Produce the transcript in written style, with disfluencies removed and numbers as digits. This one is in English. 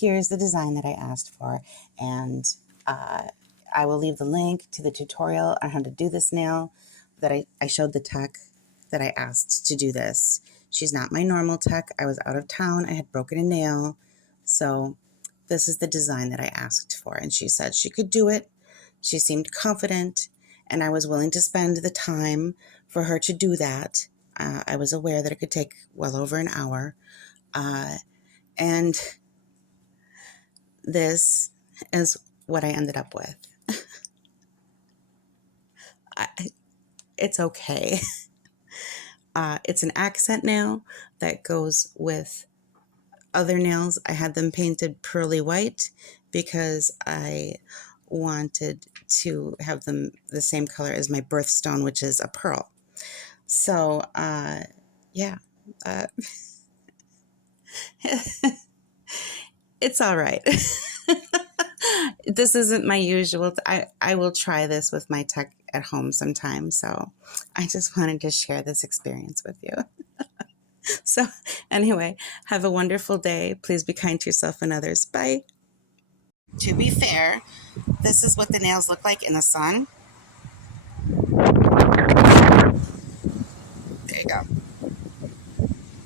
here's the design that I asked for, and I will leave the link to the tutorial on how to do this nail that I showed the tech that I asked to do this. She's not my normal tech. I was out of town. I had broken a nail. So this is the design that I asked for, and she said she could do it. She seemed confident, and I was willing to spend the time for her to do that. I was aware that it could take well over an hour. And this is what I ended up with. It's okay. It's an accent nail that goes with other nails. I had them painted pearly white because I wanted to have them the same color as my birthstone, which is a pearl. So, yeah. It's all right. This isn't my usual. I will try this with my tech at home sometime. So I just wanted to share this experience with you. So anyway, have a wonderful day. Please be kind to yourself and others. Bye. To be fair, this is what the nails look like in the sun.